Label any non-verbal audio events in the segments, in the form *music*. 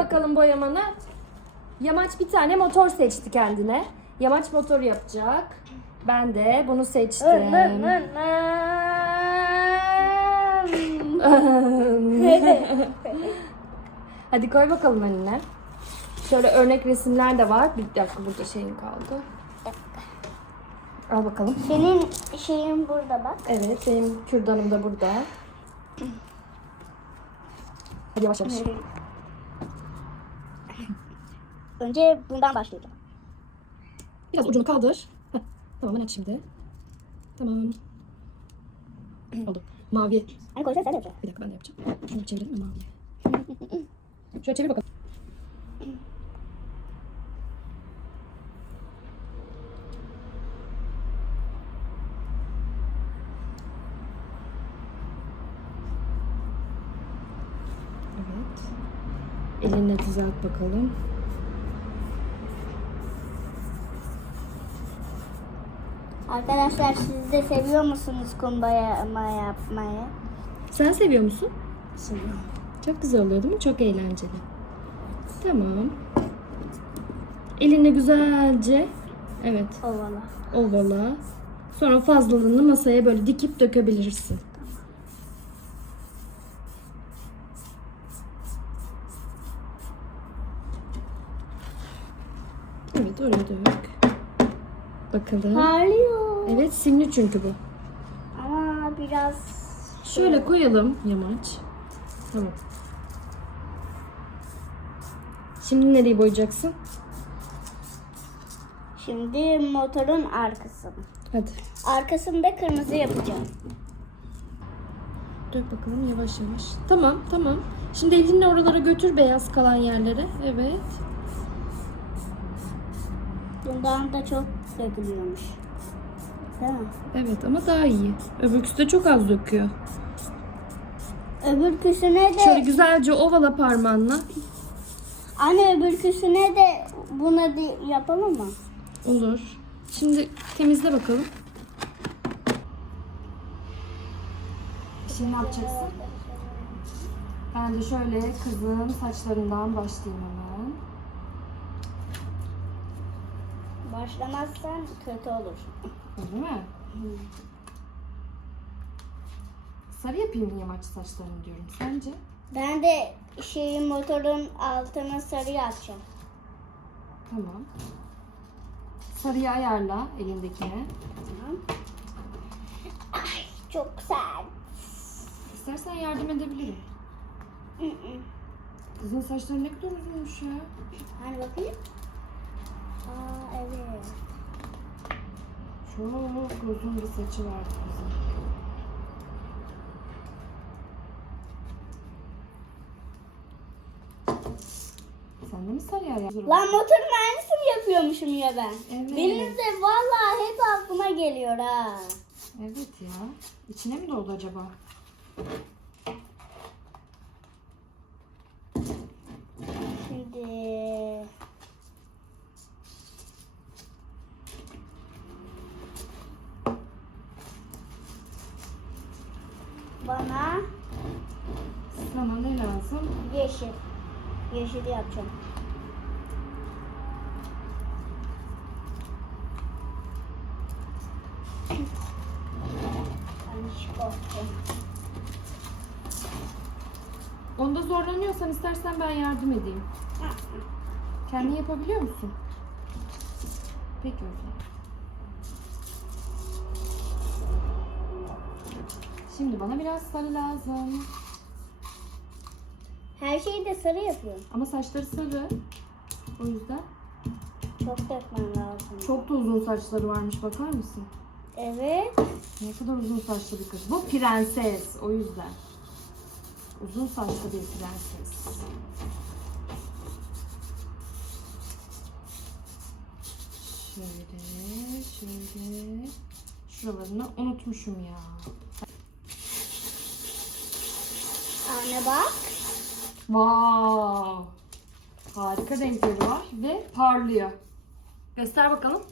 bakalım boyamanı. Yamaç bir tane motor seçti kendine. Yamaç motor yapacak. Ben de bunu seçtim. Hadi koy bakalım önüne. Şöyle örnek resimler de var. Bir dakika burada şeyin kaldı. Al bakalım. Senin şeyin burada bak. Evet benim kürdanım da burada. Hadi yavaş yavaş. Önce bundan başlayacağım. Biraz ucunu kaldır. Heh, tamam ben aç şimdi. Tamam. *clears throat* Oldu. Mavi. Hani koysan sen yapacaksın. Bir dakika ben de yapacağım. Şunu çevirelim mi maviye? *laughs* Şöyle çevir bakalım. Evet. Elinle düzelt bakalım. Arkadaşlar siz de seviyor musunuz kumbaya yapmayı? Sen seviyor musun? Seviyorum. Çok güzel oluyor değil mi? Çok eğlenceli. Tamam. Elinle güzelce evet Ovala. ovala. Sonra fazlalığını masaya böyle dikip dökebilirsin. Evet oraya dök. Bakalım. Parlıyor. Evet simli çünkü bu. Ama biraz Şöyle koyalım yamaç. Tamam. Şimdi nereyi boyayacaksın? Şimdi motorun arkasını. Hadi. Arkasını da kırmızı yapacağım. Dök bakalım yavaş yavaş. Tamam tamam. Şimdi elinle oralara götür beyaz kalan yerlere. Evet. Bundan da çok dökülüyormuş. Değil mi? Evet ama daha iyi. Öbürküsü de çok az döküyor. Öbürküsüne de Şöyle güzelce ovala parmağınla. anne öbürküsüne de buna de yapalım mı? Olur. Şimdi temizle bakalım. Şimdi ne yapacaksın? Ben de şöyle kızın saçlarından başlayayım hemen. Başlamazsan kötü olur. Değil mi? Sarı yapayım mı yamaç saçlarını diyorum. Sence? Ben de şeyin motorun altına sarı yapacağım. Tamam. Sarıyı ayarla elindekine. Tamam. Ay çok sert. İstersen yardım edebilirim. Hı hı. Kızın saçları ne kadar uzunmuş ya. Hani bakayım. Aa evet. Çok uzun bir saçı var kızın. Sen de mi sarıya yaptın? Lan motorun aynısını yapıyormuşum ya ben. Evet. Benim de vallahi hep aklıma geliyor ha. Evet ya. İçine mi doldu acaba? Şimdi bana Sana ne lazım? yeşil. Koptum. Onda zorlanıyorsan istersen ben yardım edeyim. Kendi yapabiliyor musun? Peki o zaman. Şimdi bana biraz sarı lazım. Her şeyi de sarı yapıyorum. Ama saçları sarı. O yüzden. Çok dökmem lazım. Çok da uzun saçları varmış bakar mısın? Evet. Ne kadar uzun saçlı bir kız. Bu prenses o yüzden. Uzun saçlı bir prenses. Şöyle, şöyle. Şuralarını unutmuşum ya. Anne bak. Wow. Harika renkleri var ve parlıyor. Göster bakalım.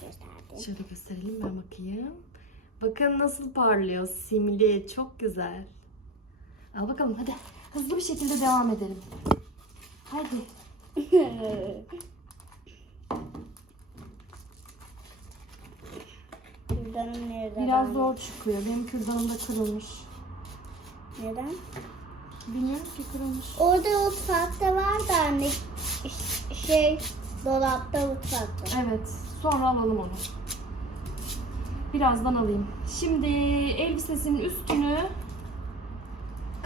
Gösterdim. Şöyle gösterelim ben bakayım. Bakın nasıl parlıyor. Simli. Çok güzel. Al bakalım hadi. Hızlı bir şekilde devam edelim. Hadi. *laughs* Kürdanım nerede? Biraz zor çıkıyor. Benim kürdanım da kırılmış. Neden? Bilmiyorum ki kırılmış. Orada mutfakta var da anne ş- şey dolapta mutfakta. Evet. Sonra alalım onu. Birazdan alayım. Şimdi elbisesinin üstünü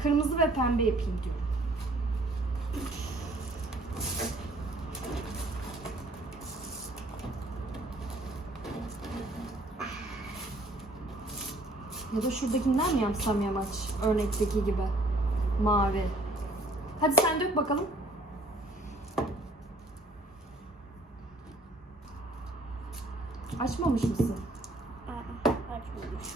kırmızı ve pembe yapayım diyorum. Ya da şuradakinden mi yapsam yamaç? Örnekteki gibi. Mavi. Hadi sen dök bakalım. Açmamış mısın? Aa, açmamış.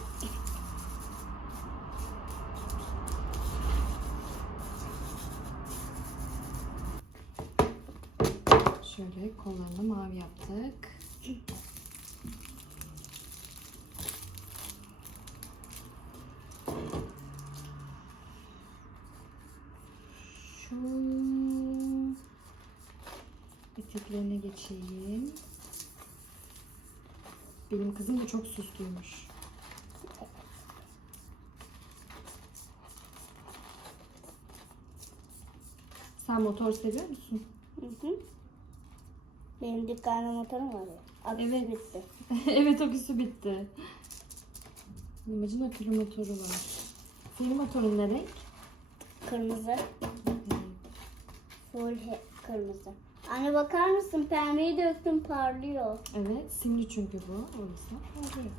Şöyle kollarını mavi yaptık. Şu eteklerine geçeyim. Benim kızım da çok süslüymüş. Sen motor seviyor musun? Hı hı. Benim dükkanım motorum var. Aküsü Evet. bitti. *laughs* evet aküsü bitti. Yamacın akülü motoru var. Senin motorun ne renk? Kırmızı. Full kırmızı. Anne bakar mısın? Pembeyi döktüm parlıyor. Evet, simli çünkü bu. Orası parlıyor.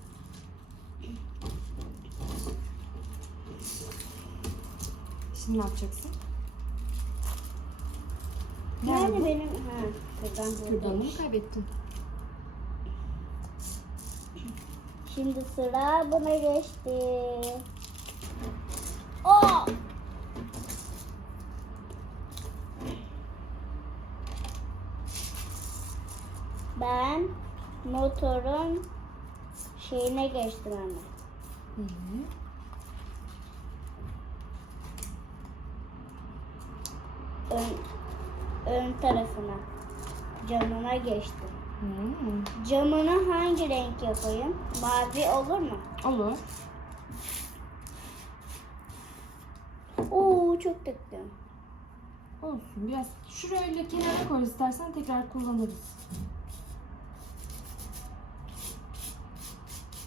Şimdi ne yapacaksın? Yani Nerede? benim... Ha, Kürdanını buradaymış. kaybettim. Şimdi sıra buna geçti. Aa! Ben motorun şeyine geçtim anne. Hı hı. Ön, ön tarafına. Camına geçtim. Hı. Camını hangi renk yapayım? Mavi olur mu? Olur. Oo çok döktüm. Olsun. Biraz şurayla kenara koy istersen tekrar kullanırız.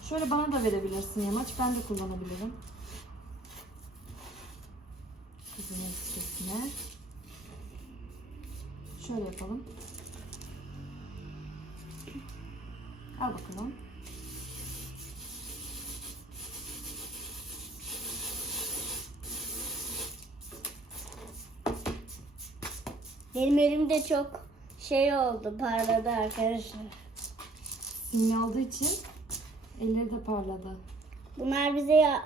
Şöyle bana da verebilirsin yamaç. Ben de kullanabilirim. Kızın elbisesine. Şöyle yapalım. Al bakalım. Benim elimde çok şey oldu parladı arkadaşlar. Simli aldığı için elleri de parladı. Bunlar bize ya-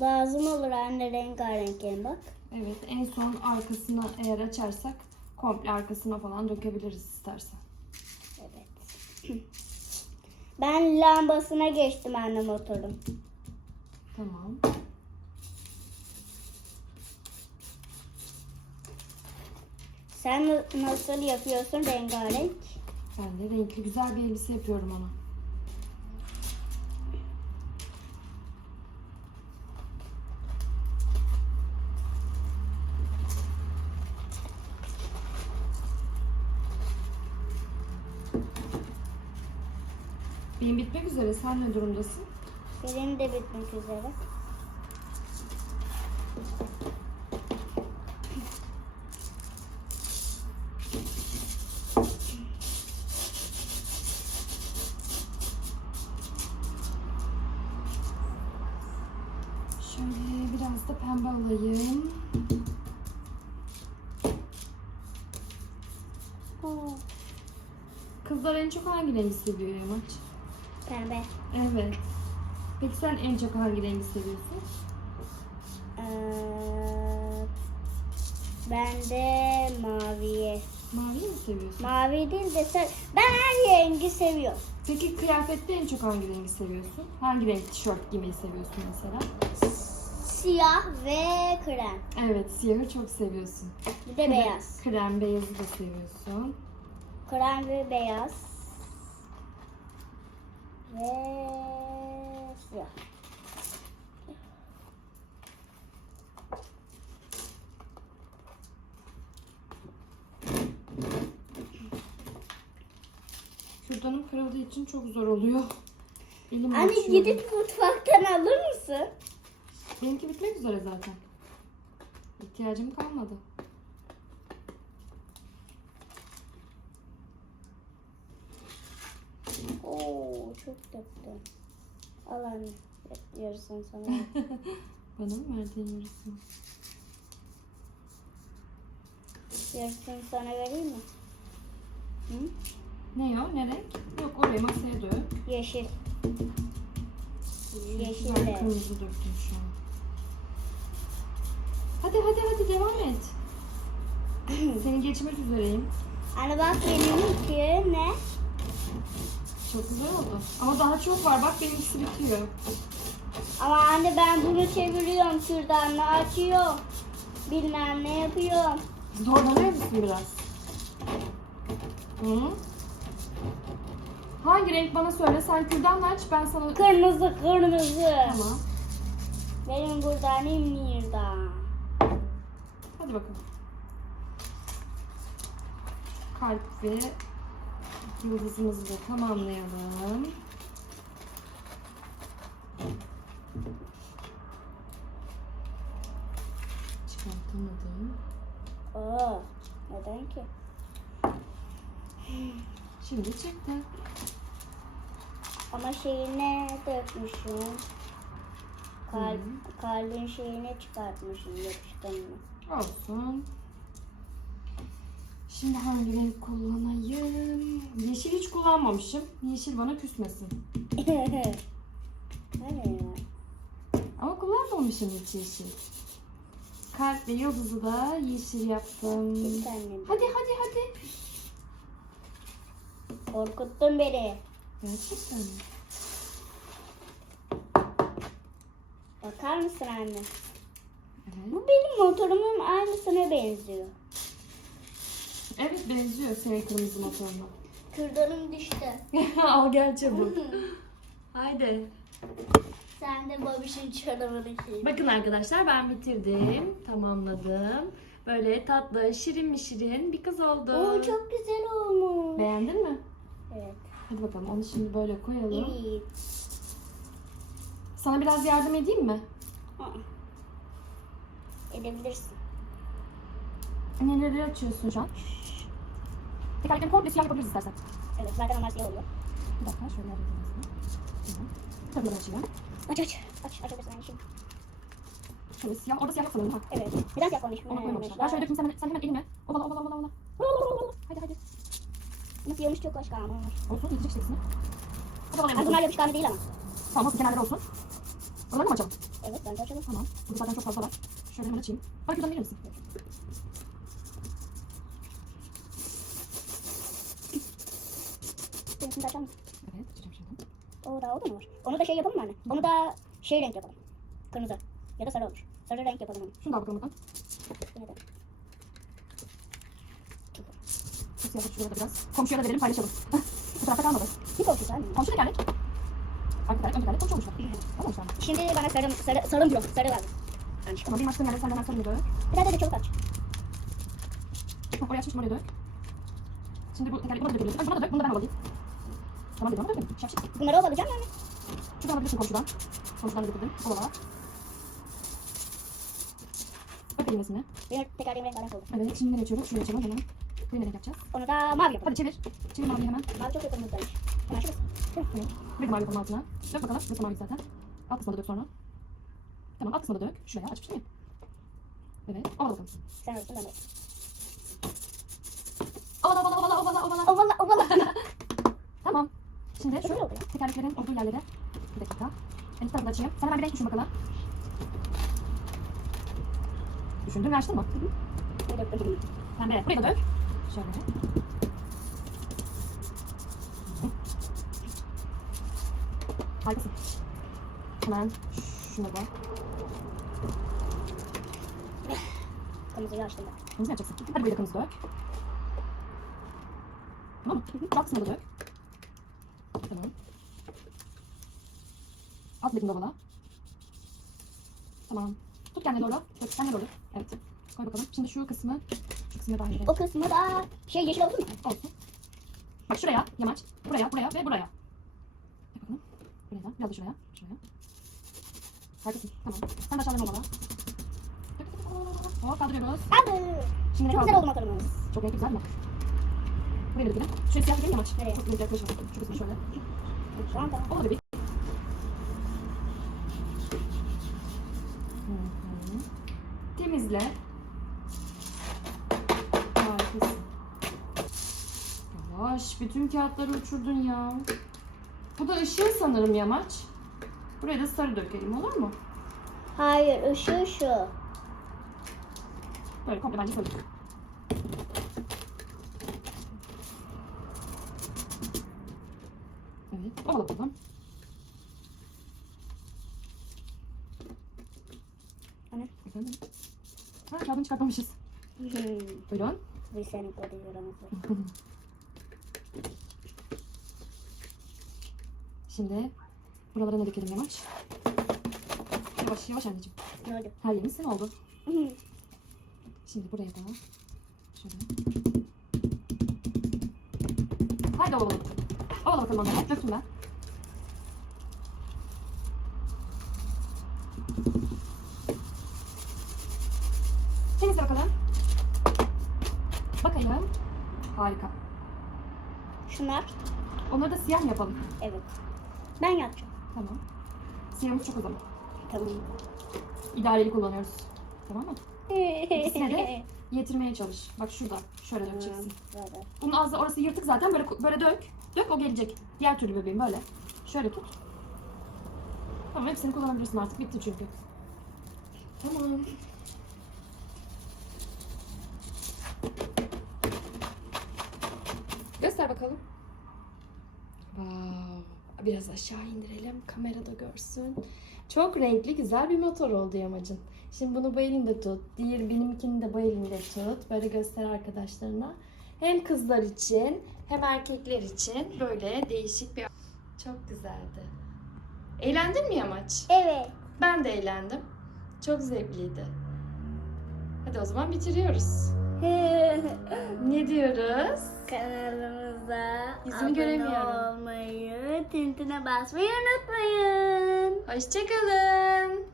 lazım olur anne rengarenk bak. Evet en son arkasına eğer açarsak komple arkasına falan dökebiliriz istersen. Evet. *clears throat* Ben lambasına geçtim anne motorun. Tamam. Sen na- nasıl yapıyorsun rengarenk? Ben de renkli güzel bir elbise yapıyorum ona. Benim bitmek üzere. Sen ne durumdasın? Benim de bitmek üzere. Şöyle biraz da pembe alayım. Kızlar en çok hangi rengi seviyor Yamaç? Pembe. Evet. Peki sen en çok hangi rengi seviyorsun? Ee, ben de maviye. Mavi mi seviyorsun? Mavi değil de sen... Ben her rengi seviyorum. Peki kıyafette en çok hangi rengi seviyorsun? Hangi renk tişört giymeyi seviyorsun mesela? siyah ve krem. Evet siyahı çok seviyorsun. Bir de beyaz. Krem beyazı da seviyorsun. Krem ve beyaz. Ve siyah. Kürdanım kırıldığı için çok zor oluyor. Elim Anne açıyor. gidip mutfaktan alır mısın? Benimki bitmek üzere zaten. İhtiyacım kalmadı. Oo çok döktüm. Al anne. Yarısını sana. *laughs* Bana mı verdin yarısını? Yarısını sana vereyim mi? Hı? Ne o? Ne renk? Yok oraya masaya dök. Yeşil. Yeşil Ben kırmızı döktüm şu an. Hadi hadi hadi devam et. *clears throat* Seni geçmek üzereyim. Anne bak benimki ne? Çok güzel oldu. Ama daha çok var. Bak benimkisi bitiyor. Ama anne ben bunu çeviriyorum kürdanla açıyorum. Bilmem ne yapıyorum. Zorlanıyor musun biraz? Hı? Hangi renk bana söyle. Sen kürdanla aç. Ben sana... Kırmızı kırmızı. Tamam. Benim buradan İmir'dan. Hadi bakalım. Kalp ve yıldızımızı da tamamlayalım. Çıkartamadım. Aa, neden ki? Şimdi çıktı. Ama şeyine dökmüşüm. Kalp, Hı. kalbin şeyine çıkartmışım yapışkanını. Olsun. Şimdi hangi renk kullanayım? Yeşil hiç kullanmamışım. Yeşil bana küsmesin. *laughs* Ya? Ama kullanmamışım hiç yeşil. Kalp ve yıldızı da yeşil yaptım. Bir tane. Hadi hadi hadi. Korkuttun beni. Gerçekten mi? Bakar mısın anne? Evet. Bu benim motorumun aynısına benziyor. Evet benziyor senin kırmızı motoruna. Kürdanım düştü. *laughs* Al gel çabuk. Haydi. Sen de babişin çorabını giy. Bakın arkadaşlar ben bitirdim. Tamamladım. Böyle tatlı, şirin mi şirin bir kız oldu. Oo çok güzel olmuş. Beğendin mi? Evet. Hadi bakalım onu şimdi böyle koyalım. Evet. Sana biraz yardım edeyim mi? Aa. Edebilirsin. Neleri açıyorsun şu an? Tekerlekleri komple siyah yapabiliriz istersen. Evet zaten onlar siyah oluyor. Bir dakika şöyle yapayım. Tabii açayım. Aç aç. Aç açabilirsin anne şimdi. Şöyle siyah. Orada siyah yok sanırım. Ha. Evet. Biraz yapmamış. Onu koymamışlar. Ben şöyle dökeyim sen, sen hemen elime. Ovala ovala ovala ovala. Hadi hadi. Nasıl yemiş çok başka ama. Olsun yiyecek ovala Ay bunlar yapışkanlı değil ama. Tamam olsun kenarları olsun. Oraları mı açalım? Evet bence açalım. Tamam. Burada zaten çok fazla var. Şöyle hemen açayım. Bana kürdan verir misin? Seninkini de açalım. Evet açacağım şimdi. O da o da mı var? Onu da şey yapalım mı anne? Onu da şey renk yapalım. Kırmızı. Ya da sarı olmuş. Sarı renk yapalım onu. Şunu da al bakalım. Yine de. Şu siyah şuraya da biraz. Komşuya da verelim paylaşalım. Bu tarafta kalmadı. Bir komşusu anne. Komşu tekerlek. Arka tekerlek, ön komşu olmuşlar. Olmamışlar mı? Şimdi bana sarı, sarı, sarı blok. Sarı lazım. Anne. Tamam benim açtığım yerleri senden açtığım yere dök. Biraz da çabuk aç. Oraya açmıştım oraya dök. Şimdi bu tekerlek buna da dökebilirsin. Ay, Buna da dök. Bunu da ben alayım. Tamam dedim. Onu dökelim. Şapşik. Bunları ovalayacağım yani. Şuradan alabilirsin komşudan. Komşudan da getirdim. Ovala. Bak kelimesini. Benim tekerleğim rengarenk oldu. Evet şimdi nereye açıyoruz? Şuraya açalım. Hemen. Buraya nereye yapacağız? Onu da mavi yapalım. Hadi çevir. Çevir maviyi hemen. Mavi çok yakınımızdaymış. Hemen şurası. Tamam. Bir de mavi yapalım altına. Dök bakalım. Burası mavi zaten. Alt kısmına da dök sonra. Tamam alt kısmına da dök. Şuraya açmıştım ya. Evet. Ovala bakalım. Sen ölçün ben de. Ovala ovala ovala ovala ovala. Ovala ovala. Şimdi oldu ya. tekerleklerin olduğu yerlere bir dakika. En üst tarafını açayım. Sen hemen bir renk düşün bakalım. Düşündün ve açtın mı? Bir döktüm. Pembe. Buraya da dök. Şöyle. Harikasın. Hemen şuna da. Kırmızıyı açtım ben. Kırmızı yapacaksın. Hadi buraya da kırmızı dök. Tamam mı? Alt kısmına da dök. Tamam. Alt bedeni dovala. Tamam. Tut kendine doğru. Tut kendine doğru. Evet. Koy bakalım. Şimdi şu kısmı, şu kısmı daha iyi. O kısmı da şey yeşil oldu mu? Olsun. Bak şuraya yamaç. Buraya, buraya ve buraya. Yap bakalım. Buraya da. Biraz da şuraya. Şuraya. Harikasın. Tamam. Sen de aşağıdan olmalı. Hop kaldırıyoruz. Hadi. Şimdi Çok kaldı? güzel oldu makaronumuz. Çok renkli güzel mi? Buraya da dökelim. Şöyle siyah mi yamaç? Nereye? Çok kısmı şöyle. Tamam tamam. Olur bebeğim. Hı hı. Temizle. Harikasın. Yavaş, bütün kağıtları uçurdun ya. Bu da ışığı sanırım yamaç. Buraya da sarı dökelim olur mu? Hayır ışığı şu. Böyle komple bence sarı. Evet, ovala bakalım. Ana. Efendim? Ha, kağıdını çıkartmamışız. Hmm. Senin kodu yoramazı. *laughs* Şimdi buralara ne dökelim yavaş? Yavaş yavaş anneciğim. Ne oldu? Her yerimiz sen oldu. Şimdi buraya da şöyle. Haydi ovala. Ovala bakalım onları. Döktüm ben. Temizle bakalım. Bakayım. Harika. Şunlar. Onları da siyah yapalım? Evet. Ben yapacağım. Tamam. Siyahımız çok zaman. Tamam. İdareli kullanıyoruz. Tamam mı? İkisine de *laughs* yetirmeye çalış. Bak şurada. Şöyle dökeceksin. Böyle. Bunun ağzı orası yırtık zaten. Böyle böyle dök. Dök o gelecek. Diğer türlü bebeğim böyle. Şöyle tut. Tamam hepsini kullanabilirsin artık. Bitti çünkü. Tamam. Göster bakalım. Biraz aşağı indirelim. Kamerada görsün. Çok renkli güzel bir motor oldu yamacın. Şimdi bunu bu elinde tut. Diğer benimkini de bu elinde tut. Böyle göster arkadaşlarına. Hem kızlar için hem erkekler için böyle değişik bir... Çok güzeldi. Eğlendin mi yamaç? Evet. Ben de eğlendim. Çok zevkliydi. Hadi o zaman bitiriyoruz. *laughs* Ne diyoruz? Kanalımıza Yüzünü abone göremiyorum. olmayı, tintine basmayı unutmayın. Hoşçakalın.